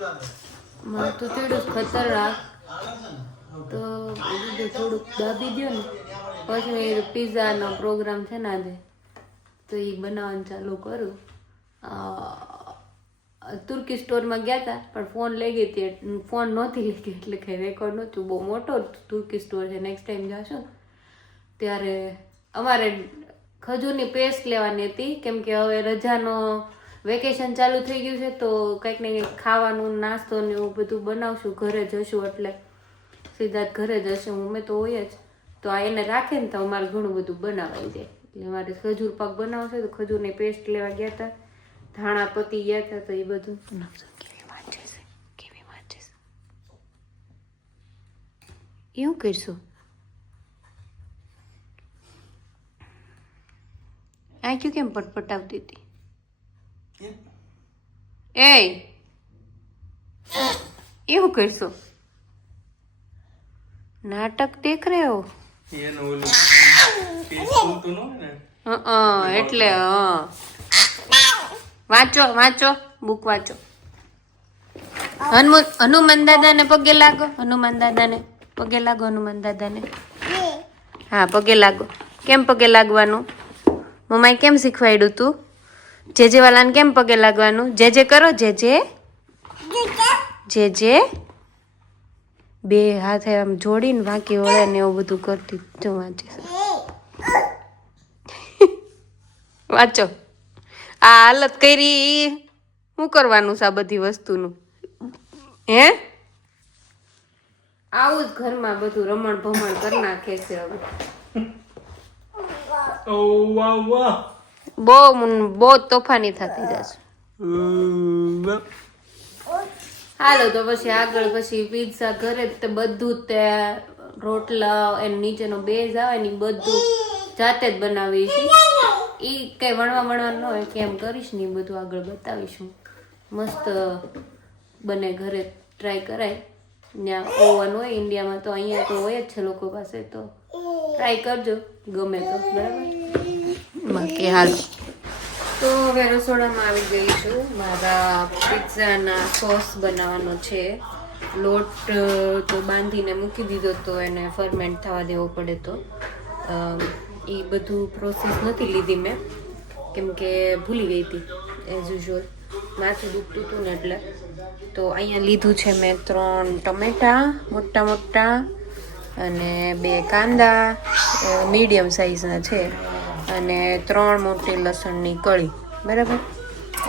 માથું થોડું ખતરનાક તો થોડુંક દાબી દો ને પછી પિઝાનો પ્રોગ્રામ છે ને આજે તો એ બનાવવાનું ચાલુ કરું. તુર્કી સ્ટોરમાં ગયા હતા પણ ફોન લઈ ગઈ હતી, ફોન નહોતી લઈ ગઈ એટલે કંઈ રેકોર્ડ નહોતું. બહુ મોટો તુર્કી સ્ટોર છે. નેક્સ્ટ ટાઈમ જશું ત્યારે અમારે ખજૂરની પેસ્ટ લેવાની હતી કેમ કે હવે રજાનો વેકેશન ચાલુ થઈ ગયું છે તો કંઈક ને કંઈક ખાવાનું નાસ્તો ને એવું બધું બનાવશું. ઘરે જશું એટલે સિદ્ધાર્થ ઘરે જશે, મમ્મી તો હોય જ તો આ એને રાખે ને તો અમારે ઘણું બધું બનાવાઈ જાય. એટલે મારે ખજૂર પાક બનાવશે તો ખજૂરની પેસ્ટ લેવા ગયા હતા, ધાણા પતી ગયા હતા તો એ બધું કેવી વાત છે એવું કરશું. આ ક્યું કેમ પટપટાવતી હતી એ એવું કરશો? નાટક દેખ રહે હો એટલે વાંચો વાંચો બુક વાંચો. હનુમાન દાદા ને પગે લાગો, હનુમાન દાદા ને પગે લાગો, હનુમાન દાદા ને હા પગે લાગો. કેમ પગે લાગવાનું? મમ્માએ કેમ શીખવાડ્યું તું? જે વાલાને કેમ પગે લાગવાનું? જે કરો જે બે હાથે આમ જોડીને વાંકી વળે ને એવું બધું કરતી. જો વાંચે વાંચો. આ હાલત કરી શું કરવાનું છે આ બધી વસ્તુનું? હે આવું જ ઘરમાં બધું રમણ ભમણ કરી નાખે છે હવે. બહુ તોફાની થતી જશે. હાલો તો પછી આગળ પછી પિઝા ઘરે જ બધું તે રોટલા એનો નીચેનો બેઝ આવે ને બધું જાતે જ બનાવીશું. એ કઈ વણવાનું ન હોય કેમ કરીશ ને એ બધું આગળ બતાવીશું. મસ્ત બને ઘરે, ટ્રાય કરાય. ત્યાં ઓવન હોય ઇન્ડિયામાં તો અહીંયા તો હોય જ છે લોકો પાસે, તો ટ્રાય કરજો ગમે તો બરાબર. બાકી હાલ તો હવે રસોડામાં આવી ગઈ છું. મારા પિઝાના સોસ બનાવવાનો છે. લોટ તો બાંધીને મૂકી દીધો તો એને ફરમેન્ટ થવા દેવો પડે તો એ બધું પ્રોસેસ નથી લીધી મેં કેમ કે ભૂલી ગઈ હતી એઝ યુઝ્યુઅલ. માથું દુખતું હતું ને એટલે. તો અહીંયા લીધું છે મેં 3 ટમેટા મોટા મોટા અને 2 કાંદા મીડિયમ સાઈઝના છે અને 3 મોટી લસણની કળી બરાબર.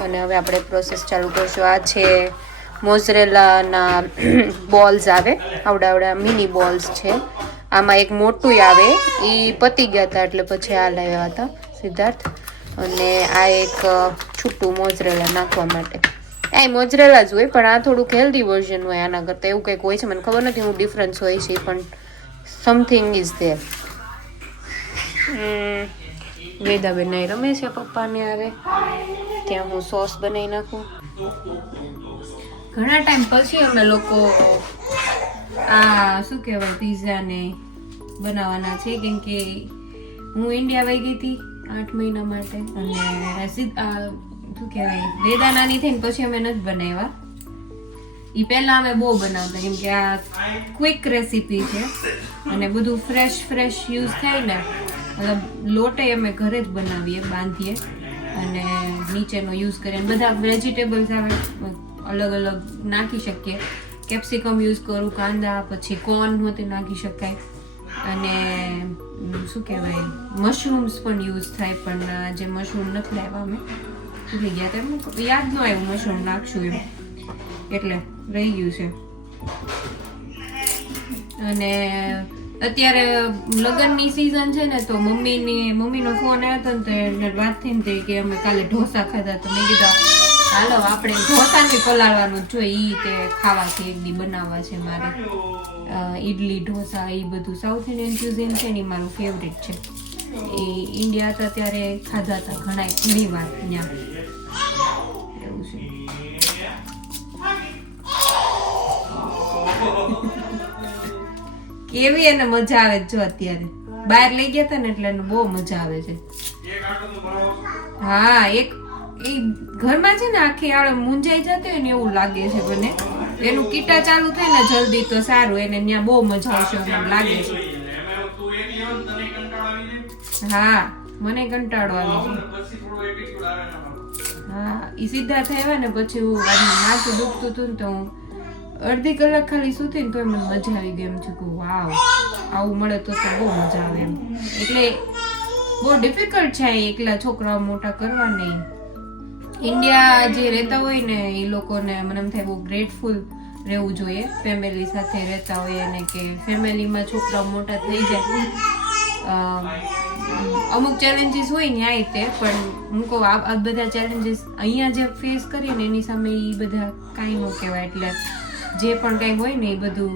અને હવે આપણે પ્રોસેસ ચાલુ કરશું. આ છે મોઝરેલાના બોલ્સ આવે, આવડા મિની બોલ્સ છે. આમાં એક મોટું આવે એ પતી ગયા હતા એટલે પછી આ લાવ્યા હતા સિદ્ધાર્થ. અને આ એક છૂટું મોઝરેલા નાખવા માટે. આ મોઝરેલા જ હોય પણ આ થોડુંક હેલ્ધી વર્ઝન હોય આના કરતાં. એવું કંઈક હોય છે, મને ખબર નથી હું ડિફરન્સ હોય છે પણ સમથિંગ ઇઝ ધેર. વેદાબેન રમે છે પપ્પાને હારે. ત્યાં હું સોસ બનાવી નાખું. ઘણા ટાઈમ પછી અમે લોકો આ શું કહેવાય પિઝાને બનાવવાના છે કેમ કે હું ઇન્ડિયા વહી ગઈ હતી 8 મહિના માટે અને શું કહેવાય વેદા નાની થઈને પછી અમે નથી બનાવ્યા. એ પહેલા અમે બહુ બનાવતા કેમ કે આ ક્વિક રેસીપી છે અને બધું ફ્રેશ યુઝ થાય ને. મતલબ લોટે અમે ઘરે જ બનાવીએ, બાંધીએ અને નીચેનો યુઝ કરીએ. બધા વેજીટેબલ્સ આવે અલગ અલગ નાખી શકીએ. કેપ્સિકમ યુઝ કરું, કાંદા, પછી કોર્ન હોતે નાખી શકાય અને શું કહેવાય મશરૂમ્સ પણ યુઝ થાય. પણ જે મશરૂમ નથી લાવ્યા અમે ભૂલી ગયા હતા, યાદ ન આવ્યું મશરૂમ નાખશું એમ એટલે રહી ગયું છે. અને અત્યારે લગ્નની સિઝન છે ને તો મમ્મીનો ફોન આવ્યો હતો ને તો એને વાત થઈ ને કે અમે કાલે ઢોસા ખાધા. તો મેં કીધું હાલો આપણે ઢોસાને પલાળવાનું જોઈએ. ઈ તે ખાવા છે એક દી બનાવવા છે મારે. ઈડલી ઢોસા એ બધું સાઉથ ઇન્ડિયન ક્યુઝિન છે ને મારું ફેવરેટ છે. એ ઇન્ડિયા હતા ત્યારે ખાધા હતા ઘણી વાર ત્યાં. એવું છે. કેવી એને મજા આવે જો અત્યારે બહાર લઈ ગયા હતા ને એટલે એને બહુ મજા આવે છે. હા એ ઘરમાં છે ને આખી આળ મૂંઝાઈ જતી હોય ને એવું લાગે છે મને. એનું કીટા ચાલુ થાય ને જલ્દી તો સારું, એને ત્યાં બહુ મજા આવશે મને લાગે છે. હા મને કંટાળો આવે છે. હા ઈ સીધા થયા ને પછી માથું દુખતું હતું ને તો હું અડધી કલાક ખાલી સુતી ને તો મને મજા આવી ગઈ. એમ છે કે વાવ આવું મળે તો બહુ મજા આવે એમ. એટલે બહુ ડિફિકલ્ટ છે એકલા છોકરાઓ મોટા કરવા નહીં. ઇન્ડિયા જે રહેતા હોય ને એ લોકોને મને એમ થાય બહુ ગ્રેટફુલ રહેવું જોઈએ. ફેમિલી સાથે રહેતા હોય અને કે ફેમિલીમાં છોકરાઓ મોટા થઈ જાય. અમુક ચેલેન્જીસ હોય ને આ રીતે, પણ હું કહું આ બધા ચેલેન્જીસ અહીંયા જે ફેસ કરીએ ને એની સામે એ બધા કાંઈ ન કહેવાય. એટલે જે પણ કાંઈ હોય ને એ બધું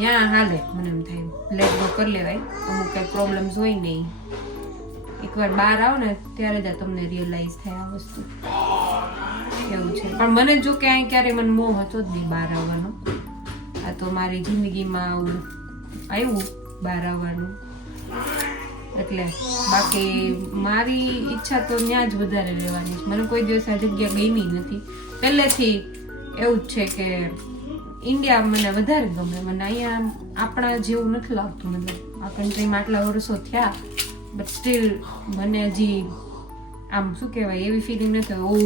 ત્યાં હાલે. મને એમ થાય લેટ ગો કરી લેવાય. અમુક કાંઈ પ્રોબ્લેમ્સ હોય ને એકવાર બહાર આવો ને ત્યારે જ તમને રિયલાઇઝ થાય આ વસ્તુ એવું છે. પણ મને જો કે અહીં ક્યારે મને મોહ હતો જ નહીં બહાર આવવાનો. આ તો મારી જિંદગીમાં આવું આવ્યું બહાર આવવાનું. એટલે બાકી મારી ઈચ્છા તો ત્યાં જ વધારે રહેવાની છે. મને કોઈ દિવસ આ જગ્યા ગમી નથી પહેલેથી. એવું જ છે કે ઇન્ડિયા મને વધારે ગમે. મને અહીંયા આપણા જેવું નથી લાગતું. મતલબ આ કન્ટ્રીમાં આટલા વર્ષો થયા બટ સ્ટીલ મને હજી આમ શું કહેવાય એવી ફિલિંગ ન થાય ઓ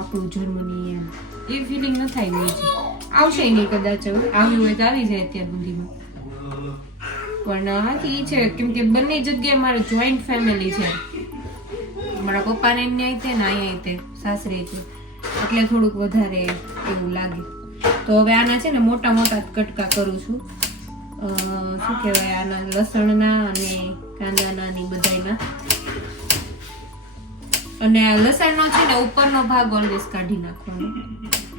આપણું જર્મની એમ એવી ફિલિંગ ન થાય હોય છે. આવશે નહીં કદાચ, હવે આવ્યું હોય તો આવી જાય અત્યાર સુધીમાં. પણ હાથી છે કેમ કે બંને જગ્યાએ મારે જોઈન્ટ ફેમિલી છે. મારા પપ્પાને ન્યાય છે ને અહીંયા તે સાસરે છે એટલે થોડુંક વધારે એવું લાગે. તો હવે આના છે ને મોટા મોટા કટકા કરું છું. શું કહેવાય આના લસણના અને કાંદાના ની બધાયના. અને આ લસણનો છે ને ઉપરનો ભાગ ઓલવેઝ કાઢી નાખવાનો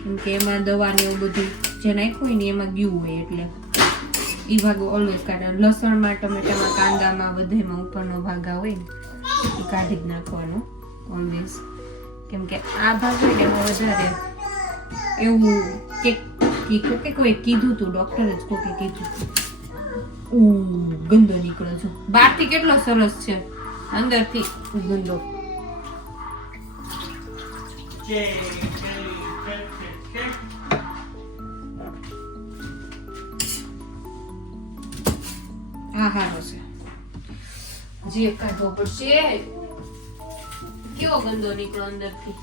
કેમ કે એમાં દવા ને એવું બધું જે નાખ્યું હોય ને એમાં ગયું હોય એટલે એ ભાગ ઓલવેઝ કાઢે. લસણમાં ટમેટામાં કાંદામાં બધામાં ઉપરનો ભાગ હોય ને એ કાઢી જ નાખવાનો ઓલવેઝ. કેમ કે આ ભાગ હોય ને એમાં વધારે એવું કે કોઈ કીધું તું, ડોક્ટરે જ કોકે કીધું ગંદો નીકળે છે. બહારથી કેટલો સરસ છે, અંદરથી ગંદો. હા હારો છે. જે કાઢવો પડશે. કેવો ગંદો નીકળો અંદરથી.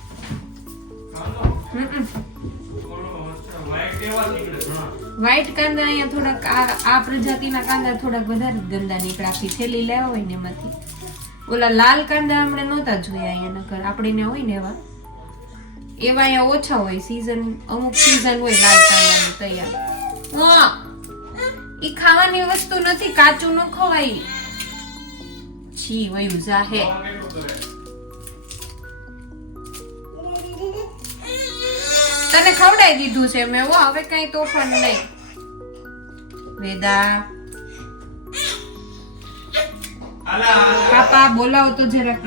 વ્હાઈટ કાંદા અહીંયા થોડાક આ પ્રજાતિના કાંદા થોડાક વધારે ગંદા નીકળાથી થેલી લેવા હોય ને એમાંથી. ઓલા લાલ કાંદા આપણે નહોતા જોયા અહીંયા નકર આપણે હોય ને એવા અહીંયા ઓછા હોય. સીઝન અમુક સીઝન હોય લાલ કાંદાની તૈયાર. ઈ ખાવાની વસ્તુ નથી, કાચું ન ખવાય. છી વયું જાહે. તને ખવડાવી દીધું છે મેં. હવે કઈ તોફાન નહીં. વેદા પાપા બોલાવો તો જરાક.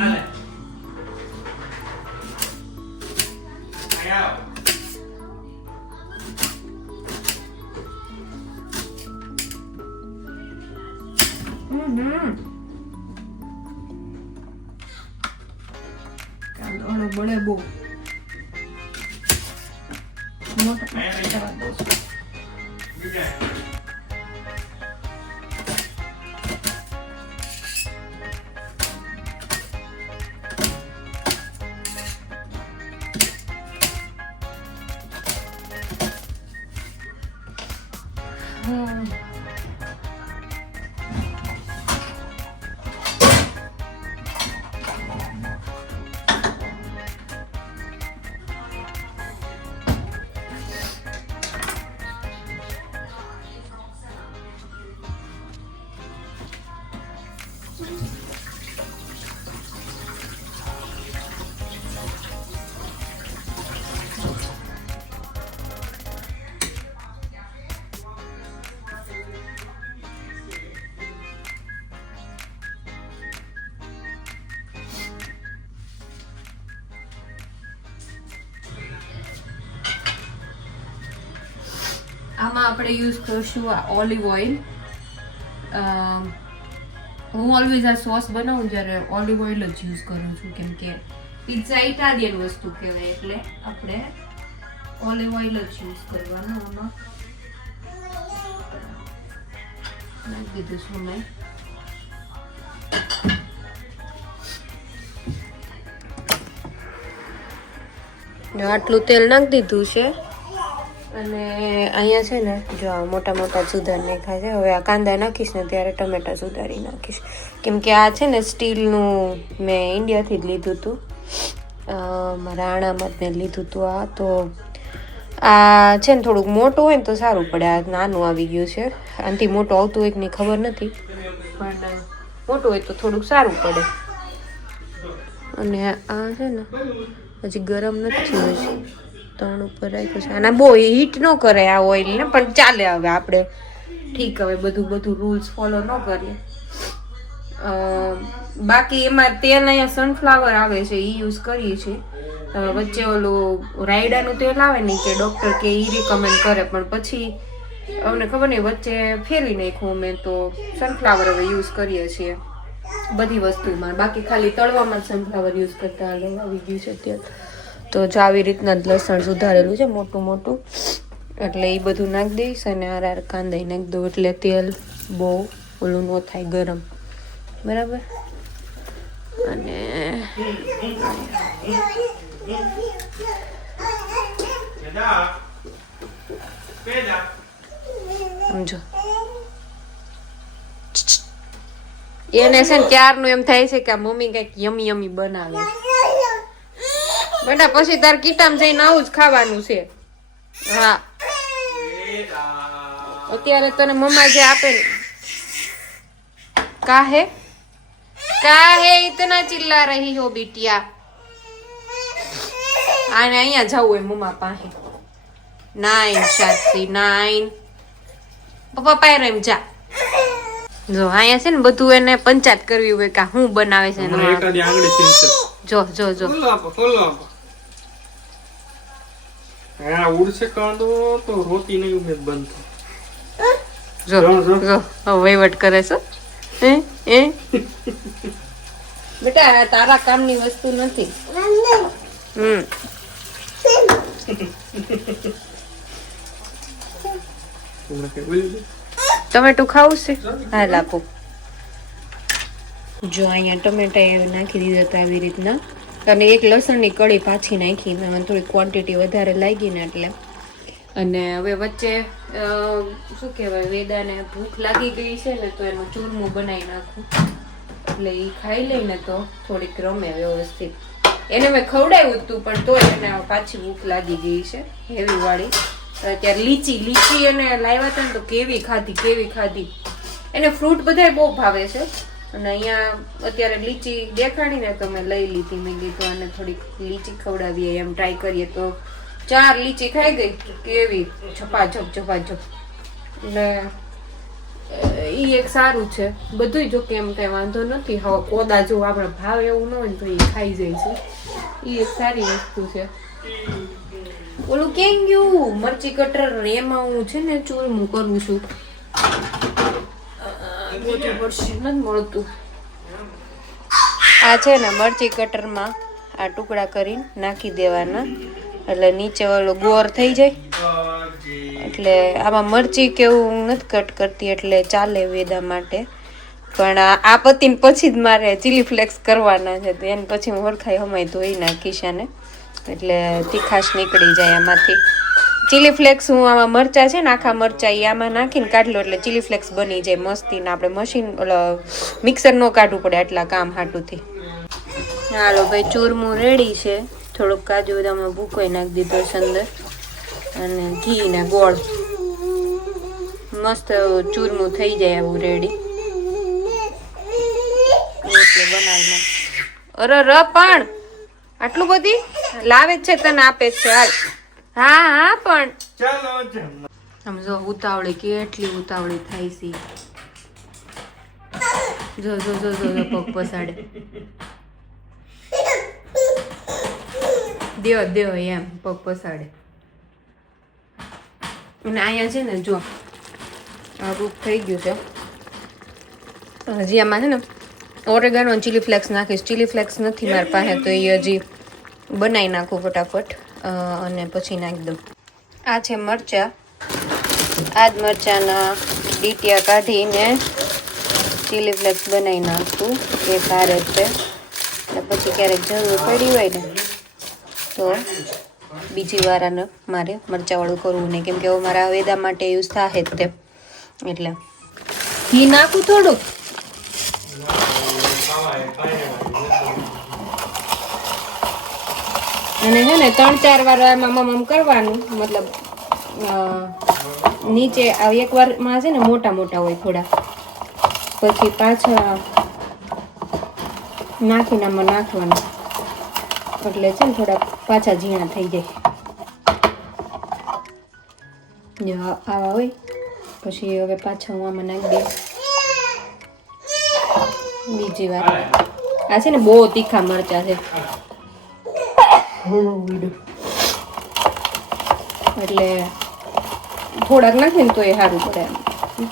કાંદો બળે બહુ આમાં આપણે યુઝ કરશું આ ઓલિવ ઓઇલ. હું ઓલવેઝ આ સોસ બનાવું જ્યારે ઓલિવ ઓઇલ જ યુઝ કરું છું કેમ કે પિઝા ઇટાલિયન વસ્તુ કહેવાય એટલે આપણે ઓલિવ ઓઇલ જ યુઝ કરવાનો. નાખી દીધું છું મેં. આટલું તેલ નાખી દીધું છે અને અહીંયા છે ને જો આ મોટા મોટા સુધાર નાખ્યા છે. હવે આ કાંદા નાખીશ ને ત્યારે ટમેટા સુધારી નાખીશ, કેમ કે આ છે ને સ્ટીલનું મેં ઇન્ડિયાથી જ લીધું હતું, મારા આણામાં જ મેં લીધું હતું. આ તો આ છે ને થોડુંક મોટું હોય ને તો સારું પડે. આ નાનું આવી ગયું છે, આનાથી મોટું આવતું હોય કે નહીં ખબર નથી, પણ મોટું હોય તો થોડુંક સારું પડે. અને આ છે ને હજી ગરમ નથી થયું, હજી ત્રણ ઉપર રાખ્યું છે. આના બહુ હીટ ન કરે આ ઓઇલને, પણ ચાલે. હવે આપણે ઠીક, હવે બધું રૂલ્સ ફોલો ન કરીએ. બાકી એમાં તેલ અહીંયા સનફ્લાવર આવે છે, એ યુઝ કરીએ છીએ. વચ્ચે ઓલું રાયડાનું તેલ આવે ને કે ડૉક્ટર કે એ રિકમેન્ડ કરે, પણ પછી અમને ખબર નહીં વચ્ચે ફેરવી નાખ્યું મેં, તો સનફ્લાવર હવે યુઝ કરીએ છીએ બધી વસ્તુમાં. બાકી ખાલી તળવામાં સનફ્લાવર યુઝ કરતા આવી ગયું છે તેલ. તો જો આવી રીતના જ લસણ સુધારેલું છે મોટું મોટું, એટલે એ બધું નાખી દઈશ અને આર કાંદા નાખી દઉં, એટલે તેલ બહુ ઓલું ન થાય ગરમ. બરાબર. અને સમજો એને છે ને ક્યારનું એમ થાય છે કે મમ્મી કઈક યમી યમી બનાવે. બેટા પછી તાર કીટામ જઈને આવું જ ખાવાનું છે. હા અત્યારે તને મમ્મા જે આપે ને કાહે इतना चिल्ला रही हो बिटिया. આને અહીંયા જવું હોય મમ્મા પાસે. 9 શાંતિ 9 પપ્પા પાયર એમ જા. જો અહીંયા છે ને બધું એને પંચાયત કરવી હોય કે હું બનાવે છે. જો જો જો ઉડશે કાંદો તો રોટી નહીં ઉમેદ બંધ. જો જો વહીવટ કરે છે. બેટા તારા કામની વસ્તુ નથી. ટમેટું ખાવું છે? હાલ આપો. જો અહીંયા ટમેટા નાખી દીધા હતા આવી રીતના, અને એક લસણની કળી પાછી નાખી, થોડી ક્વોન્ટિટી વધારે લાગી ને એટલે. અને હવે વચ્ચે શું કહેવાય, વેદાને ભૂખ લાગી ગઈ છે ને, તો એનું ચૂરમું બનાવી નાખું, એટલે એ ખાઈ લઈને તો થોડીક રમે વ્યવસ્થિત. એને મેં ખવડાવ્યું હતું પણ તો એને પાછી ભૂખ લાગી ગઈ છે હેવી વાળી. અત્યારે લીચી એને લાવ્યા હતા ને તો કેવી ખાધી. એને ફ્રૂટ બધાય બહુ ભાવે છે, અને અહીંયા અત્યારે લીચી દેખાડીને તો મેં લઈ લીધી. મેં કીધું અને થોડીક લીચી ખવડાવીએ, એમ ટ્રાય કરીએ. તો 4 લીચી ખાઈ ગઈ, કેવી ઝપાઝપ. એટલે ઈ એક સારું છે. બધું જો કે એમ કઈ વાંધો નથી. હવે કોદા જો આપણે ભાવ એવું ન હોય તો એ ખાઈ જાય છે. ઈ એક સારી વસ્તુ છે. ઓલું કેમ ગયું મરચી કટર, એમાં હું છે ને ચૂરમું કરું છું. નથી મળતું. આ છે ને મરચી કટરમાં આ ટુકડા કરીને નાખી દેવાના, એટલે નીચે ઓલો ગોર થઈ જાય. એટલે આમાં મરચી કેવું નથી કટ કરતી, એટલે ચાલે વેદા માટે. પણ આ પતિને પછી જ મારે ચીલી ફ્લેક્સ કરવાના છે, તો એને પછી હું ઓળખાઈ હમાય ધોઈ નાખીશ આને, એટલે તીખાશ નીકળી જાય આમાંથી. ચીલી ફ્લેક્સ હું આમાં મરચા છે ને આખા મરચા એ આમાં નાખીને કાઢલો, એટલે ચીલી ફ્લેક્સ બની જાય મસ્તીને. આપણે મશીન મિક્સર ન કાઢવું પડે એટલા કામ હાટુથી. હાલો ભાઈ, ચૂરમું રેડી છે. થોડોક કાજુ બદામનો ભૂકો નાખી દીધો છે અંદર, અને ઘી ને ગોળ. મસ્ત ચૂરમું થઈ જાય આવું રેડી. બનાવી નાખ. અરે પણ આટલું બધી લાવે છે તને આપે છે. હાલ. હા પણ સમજો ઉતાવળી કેટલી ઉતાવળી થાય છે. જો પગ પસાડે. દેવ એમ પગ પસાડે. અને અહીંયા છે ને જો આ રૂપ થઈ ગયું છે. હજી આમાં છે ને ઓરેગાનો ચીલી ફ્લેક્સ નાખીશ. ચીલી ફ્લેક્સ નથી મારી પાસે, તો એ હજી બનાવી નાખું ફટાફટ અને પછી નાખી દઉં. આ છે મરચાં. આ જ મરચાંના ડીટિયા કાઢીને ચીલી ફ્લેક્સ બનાવી નાખું એક આ રીતે. એટલે પછી ક્યારેક જરૂર પડી હોય ને તો બીજી વાર આને મારે મરચાંવાળું કરવું નહીં, કેમ કે હવે મારા વેદા માટે યુઝ થાય જ તે. એટલે ઘી નાખું થોડુંક. અને છે ને 3-4 વાર આમ કરવાનું, મતલબ નીચે એક વારમાં છે ને મોટા મોટા હોય થોડા, પછી પાછા નાખીને આમાં નાખવાના, એટલે છે ને થોડા પાછા ઝીણા થઈ જાય. આવા હોય પછી હવે પાછા હું આમાં નાખી દઈશ બીજી વાર. આ છે ને બહુ તીખા મરચાં છે એટલે થોડાક નાખીએ ને તો એ સારું પડે.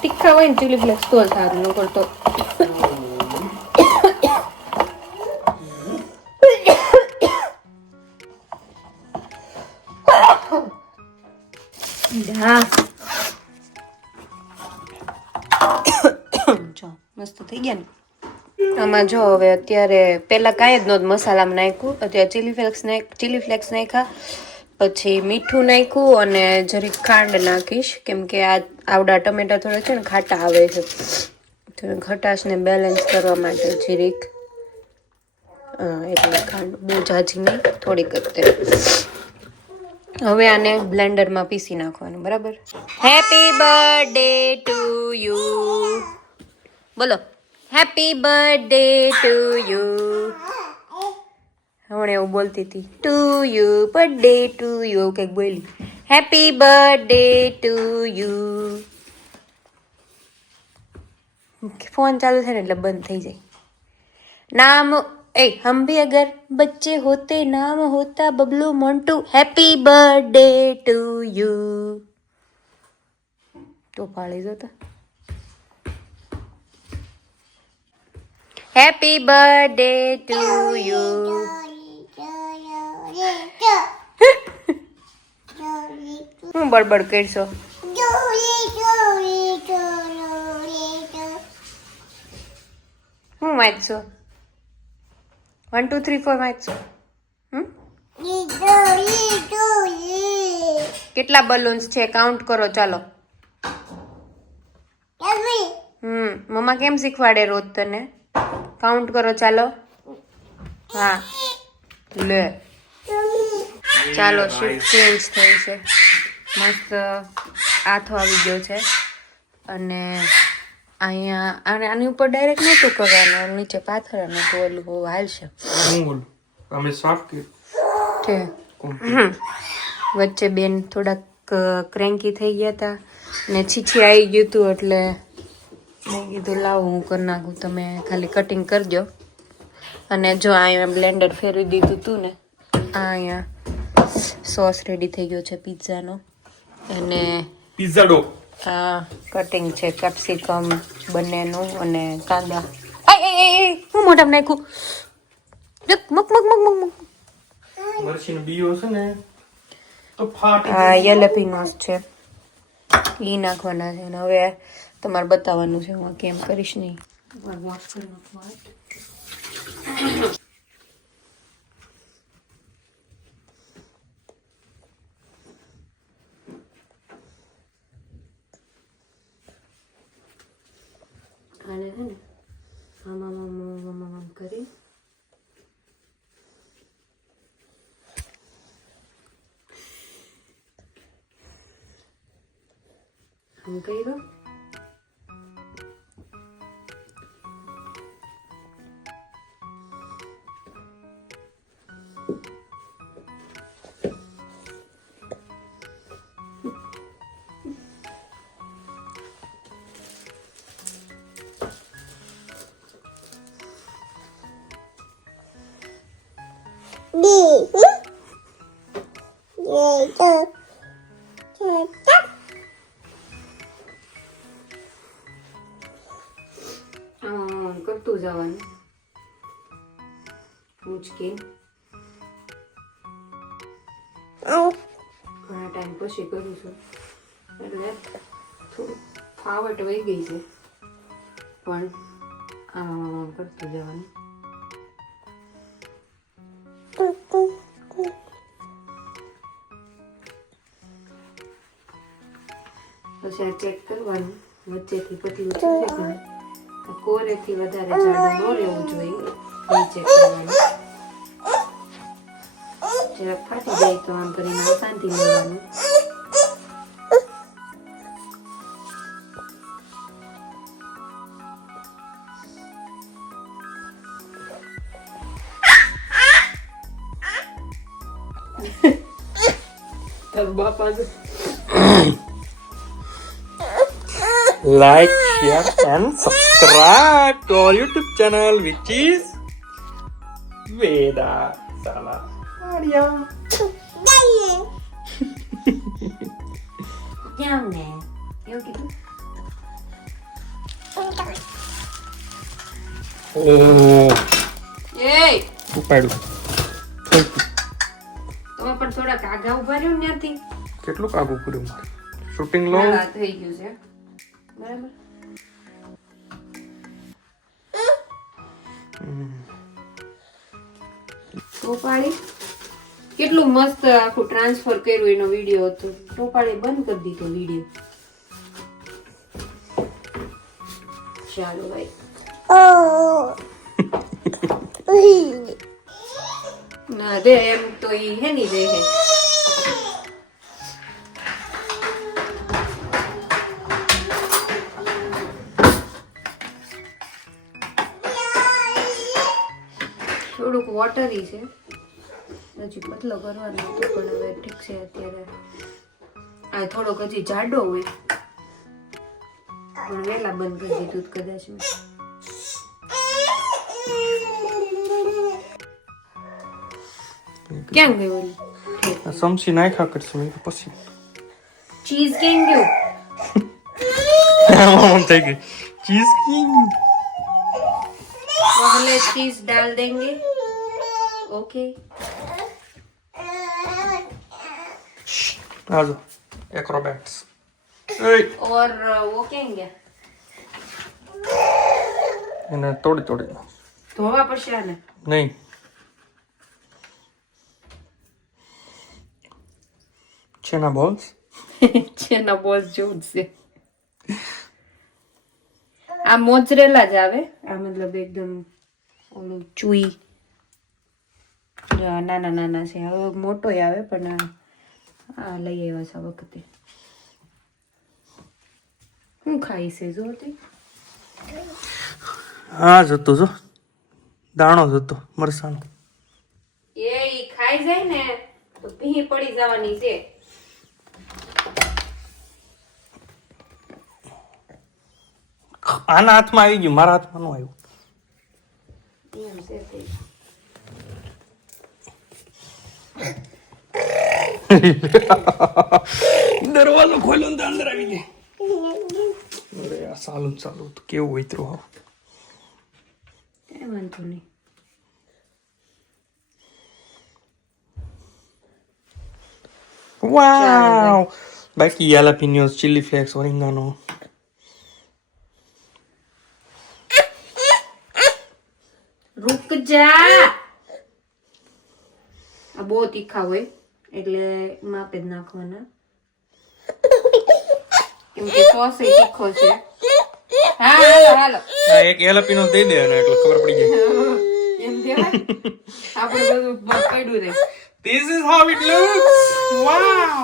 તીખા હોય ને ચીલી ફ્લેક્સ તો જ સારું, નકર તો જો મસ્ત થઈ ગયા ને. આમાં જો હવે અત્યારે પહેલા કાંઈ જ નહોતું, મસાલામાં નાખ્યું, અત્યારે ચીલી ફ્લેક્સ નાખ્યા, પછી મીઠું નાખ્યું અને જરીક ખાંડ નાખીશ, કેમ કે આ આવડા ટમેટા થોડા છે ને ખાટા આવે છે, તો ખટાશને બેલેન્સ કરવા માટે જરીક એટલે ખાંડ બહુ ઝાઝી નહીં, થોડીક જ તે. હવે આને બ્લેન્ડરમાં પીસી નાખવાનું. બરાબર. હેપી બર્થડે ટુ યુ બોલો. Happy birthday to you. હમણાં એવું બોલતી હતી, to you birthday to you એવું કંઈક બોલી. Happy birthday to you. Phone ચાલુ થાય ને એટલે બંધ થઈ જાય. નામ हम भी अगर बच्चे होते नाम होता Bablu Montu. Happy birthday to you. तो पाड़ी जोता. Happy birthday to you. હું બડબડ કરશો? હું વાંચશો? 1 2 3 4 વાંચશો? કેટલા બલૂન્સ છે કાઉન્ટ કરો ચાલો. મમ્મા કેમ શીખવાડે રોજ તને? કાઉન્ટ કરો ચાલો. હા લે ચાલો. શિફ્ટ ચેન્જ થઈ છે, મસ્ત આથો આવી ગયો છે. અને અહીંયા આની ઉપર ડાયરેક્ટ નહોતું કરવાનું, નીચે પાથરવાનું તો ઓલું બહુ હાલશે. અમે સાફ કર્યું. વચ્ચે બેન થોડાક ક્રેન્કી થઈ ગયા હતા ને છીછી આવી ગયું હતું, એટલે મેં કીધું લાવો હું કરી નાખું, તમે ખાલી કટિંગ કરજો. અને જો અહીંયા બ્લેન્ડર ફેરવી દીધું હતું ને, અહીંયા સોસ રેડી થઈ ગયો છે પિઝાનો. અને પિઝા ડો કટિંગ છે કેપ્સિકમ બંનેનું અને કાંદા. હું મોઢામાં નાખ્યું. મરચીનો બીયો છે ને તો ફાટી. આ યેલેપિનોસ છે, ઈ નાખવાના છે. અને હવે તમારે બતાવવાનું છે હું કેમ કરીશ નહીં. વોશ કરી નાખવા. આને છે ને આમ કરી આમ કર્યું. કરતું જવાનું. ઉચકી ઘણા ટાઈમ પછી કરું છું એટલે થોડું ફાવટ વહી ગઈ છે પણ આમ કરતું જવાનું. પછી આ ચેક કરવાનું વચ્ચેથી પતલું છે કે કોરેથી વધારે જાડું ન લેવું જોઈએ એ ચેક કરવાનું. જરાક ફાટી જાય તો આમ કરીને શાંતિ લેવાનું. બાપા Like, share and subscribe to our YouTube channel, which is Veda Sala Arya. કેમ ને એવું કીધું. Oh, એ ઉપાડ્યું. તમે પણ થોડાક આગા ઉભા રહ્યો ને ત્યાંથી. કેટલું કાગું પૂરું મારે શૂટિંગ લો. ના, થઈ ગયું છે બરાબર. ટોપાળી કેટલું મસ્ત આખું ટ્રાન્સફર કર્યું એનો વિડીયો હતો. ટોપાળી બંધ કરી દીધો વિડીયો. ચાલો ભાઈ. ના રે એમ તો ઈ હે ની રે હે. થોડુંક વોટરી છે હજી પતલો કરવાનો હતો પણ હવે ઠીક છે. અત્યારે આ થોડોક હજી જાડો હોય પણ વહેલા બંધ કરી દીધું કદાચ મેં. ક્યાં ગયું ઓલું? સમસી નાખ્યા કરશે મેં કીધું પછી ચીઝ કેમ ગયું? આમ થઈ ગઈ ચીઝ કિંગ. पहले चीज डाल देंगे. ओके. आ जाओ एक्रोबैट्स. और वो कहेंगे इन्हें तोड़ी तोड़ी धोवा पड़શે આને. नहीं छेना बॉल्स છેના બોસ જેવું જ છે. આ મોઝરેલા જ આવે. આ મતલબ એકદમ ઓલું ચુઈ નાના નાના છે. હવે મોટો આવે પણ આ લઈ આવ્યા છે આ વખતે. હું ખાઈ છે જોતી. हाँ जतो जो दाणो जतो मरसानो એ ઈ ખાઈ જાય ને તો ભી પડી જવાની છે. આના હાથમાં આવી ગયું મારા હાથમાં નો આવ્યું. એમ છે તે. દરવાજો ખોલ્યો ને અંદર આવી ગઈ. અરે આ સાલું ચાલુ તો કેવું વૈતરો હાવ. કઈ વાંધો નહીં. વાવ બાકી jalapenios chili flakes oregano રૂક જા. આ બહુ તીખા હોય એટલે માપે જ નાખવાના કેમ કે સોસ એ તીખો છે. હા હાલો હાલો આ એક jalapeno દઈ દે અને એટલે ખબર પડી જાય. એમ કહેવાય. આપણે બધું પડ્યું રહે. This is how it looks. Wow.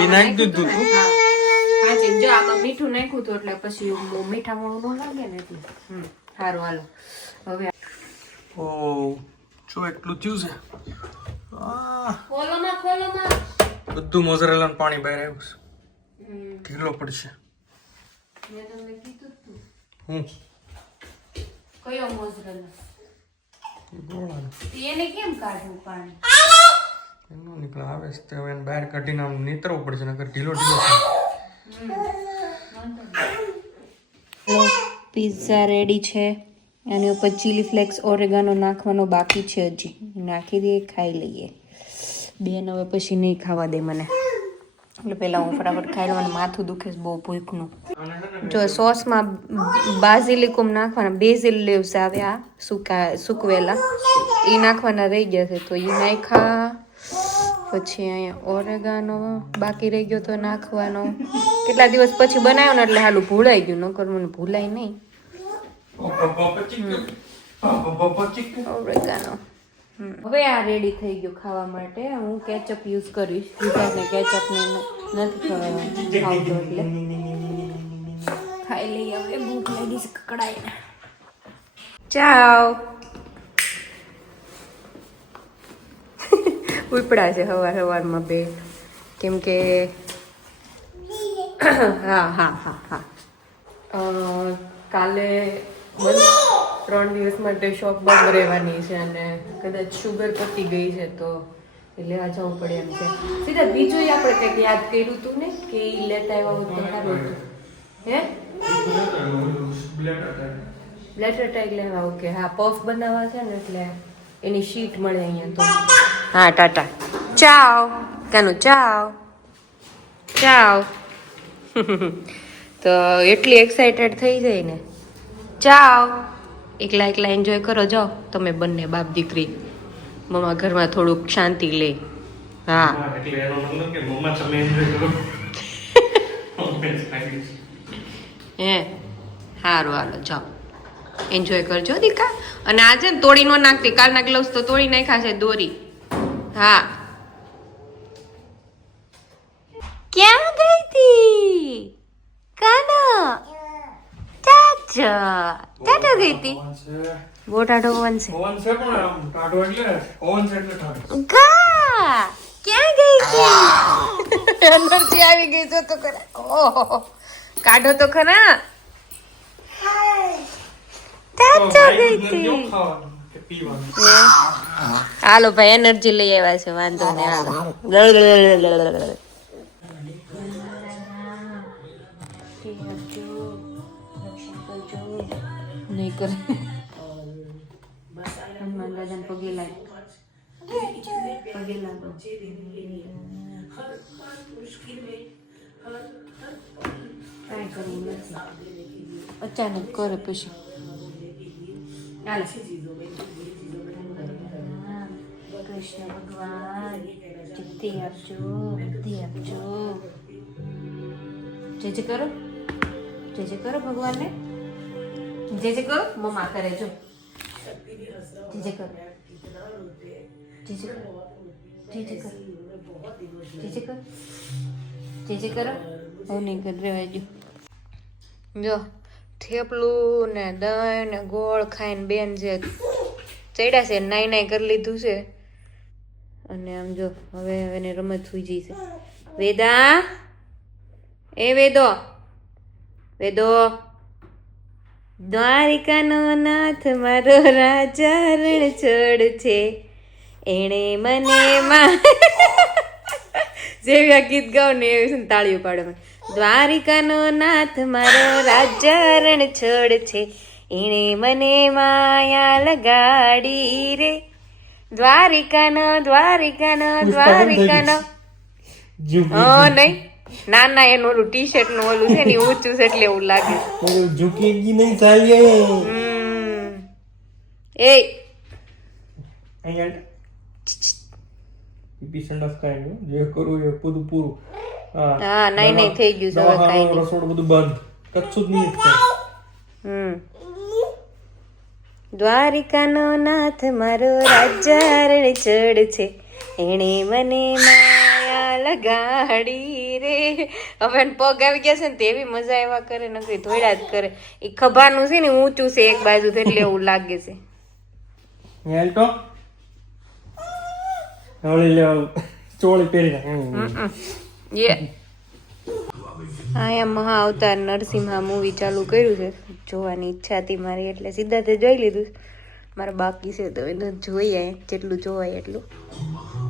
એ નાખી દીધું તું? હા જી જો આમાં મીઠું નાખ્યું હતું એટલે પછી બહુ મીઠા મોળું ન લાગે ને એટલે સારું હાલો હવે ઓ જો એટલું થયું છે. ખોલોમાં બધું મોઝરેલા પાણી બહાર આવ્યું છે. ઢીલો પડશે. મેં તમને કીધું તું. હું કયો મોઝરેલા? બોલાવે એને કેમ કાઢવું પાણી? એનો નીકળે આવે છે તો હવે એને બહાર કાઢીને આમ નીતરવું પડશે નકર ઢીલો ઢીલો થાય. પિઝા રેડી છે આની ઉપર ચીલી ફ્લેક્સ ઓરેગાનો નાખવાનો બાકી છે હજી. નાખી દઈએ, ખાઈ લઈએ. બેન હવે પછી નહીં ખાવા દે મને, એટલે પહેલાં હું ફટાફટ ખાઈ લઉં. મને માથું દુખે છે બહુ ભૂખનું. જો સોસમાં બાઝિલિકમ નાખવાના, બેઝિલ લીવ્સ આવે આ સૂકવેલા, એ નાખવાના રહી ગયા છે તો એ નાખ્યા. પછી અહીંયા ઓરેગાનો બાકી રહી ગયો તો નાખવાનો. કેટલા દિવસ પછી બનાવ્યો ને એટલે હાલું ભૂલાઈ ગયું, નકર મને ભૂલાય નહીં. ઓરેગાનો હવે આ રેડી થઈ ગયું ખાવા માટે. હું કેચઅપ યુઝ કરીશ. વિભાગને કેચઅપ ને નથી ખાવતો એટલે ખાઈ લઈએ. હવે ભૂખ લાગી છે કકડાઈને. ચાવ ઉપડા છે સવારમાં બે, કેમ કે કાલે 3 દિવસ માટે શોપ બંધ રહેવાની છે અને કદાચ શુગર પતી ગઈ છે તો લેવા જવું પડે એમ છે. સીધા બીજું આપણે કંઈક યાદ કર્યું હતું ને કે એ લેતા આવ્યા હોત તો સારું હતું. હે બ્લેટર ટાઈપ લેવા? ઓકે. હા, પફ બનાવવા છે ને એટલે એની શીટ મળે અહીંયા તો. હા, ટાટા. ચાવ કાનું, ચાવ ચાવ. તો એટલી એક્સાઇટેડ થઈ જાય ને. ચાવ. એકલા એકલા એન્જોય કરો. જાઓ તમે બંને બાપ દીકરી. મમ્મા ઘરમાં થોડુંક શાંતિ લે. હા એટલે એનો મતલબ કે મમ્મા તમે એન્જોય કરો. હે સારું, હાલો જાઓ એન્જોય કરજો દીકા. અને આજે ને તોડી ન નાખતી, કાલના ગ્લવ્સ તો તોડી નાખ્યા છે દોરી. હા, ક્યાં ગઈ તી કાના? ટાટા ગઈ તી. બહુ ટાઢો પવન છે. ઓવન છે પણ આમ ટાઢો એટલે ઓવન છે એટલે ટાઢો. ક્યાં ગઈ તી? અંદરથી આવી ગઈ જો તો ખરા. ઓહો, કાઢો તો ખરા. ટાટા ગઈ તી. હાલો ભાઈ, એનર્જી લઈ આવ્યા છે, વાંધો નહીં. હાલો નહીં કરે. હનુમાન દાદાને પગે લાગ, પગે લાગો. કાંઈ કરવું નથી, અચાનક કરે પછી. હાલો. કૃષ્ણ ભગવાન બુદ્ધિ આપજો, બુદ્ધિ આપજો. જય જય કરો, જય જય કરો ભગવાનને. જય જય કરો. મમ્મા કરે જો. જય જય કરો, જય જય કરો, જય જય કરો, જય જય કરો, જય જય કરો. હવે નહીં કરી રહેવા જો. જો થેપલું ને દહીં ને ગોળ ખાઈને બેન છે ચડ્યા છે, નાઈ નાઈ કરી લીધું છે. અને આમ જો હવે એને રમત સુઈ જઈ છે. વેદા, એ વેદો, વેદો. દ્વારિકાનો નાથ મારો રાજા રણ છોડ છે, એણે મને જેવી આ ગીત ગાવ ને એવી તાળીઓ પાડે. દ્વારિકાનો નાથ મારો રાજા રણ છોડ છે, એણે મને માયા લગાડી રે. દ્વારિકાનો દ્વારિકાનો દ્વારિકાનો. નહીં ના ના, એનું ઓલું ટી શર્ટ નું ઓલું છે ને ઊંચું છે એટલે એવું લાગે. ઝુકેગી નહીં ચાલીએ. એ અહીંયા પીપી ઓફ કાઈન્ડ જે કરું એ બધું પૂરું. હા, નહીં નહીં થઈ ગયું છે હવે કાઈ નહીં. રસોડું બધું બંધ, કચ્છું જ નહીં થાય. દ્વારિકાનો નાથ મારો રાજા રણ છોડ છે, એણે મને માયા લગાડી રે. હવે પગ આવી ગયા છે ને તેવી મજા એવા કરે, નકરી ધોળા જ કરે. એ ખભાનું છે ને ઊંચું છે એક બાજુ એટલે એવું લાગે છે. હેલ્ટો હળી લેવાનું ચોળી પહેરી નાખ. અહીંયા મહા અવતાર નરસિંહા મૂવી ચાલુ કર્યું છે, જોવાની ઈચ્છા હતી મારી એટલે સિદ્ધાર્થે જોઈ લીધું. મારે બાકી છે તો એને જોઈએ જેટલું જોવાય એટલું.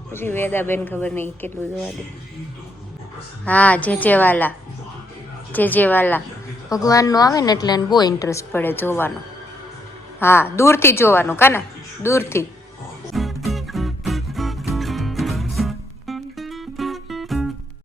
પછી વેદાબેન ખબર નહીં કેટલું જોવા દે. હા, જે વાલા ભગવાનનો આવે ને એટલે એને બહુ ઇન્ટરેસ્ટ પડે જોવાનો. હા દૂરથી જોવાનું કાના દૂરથી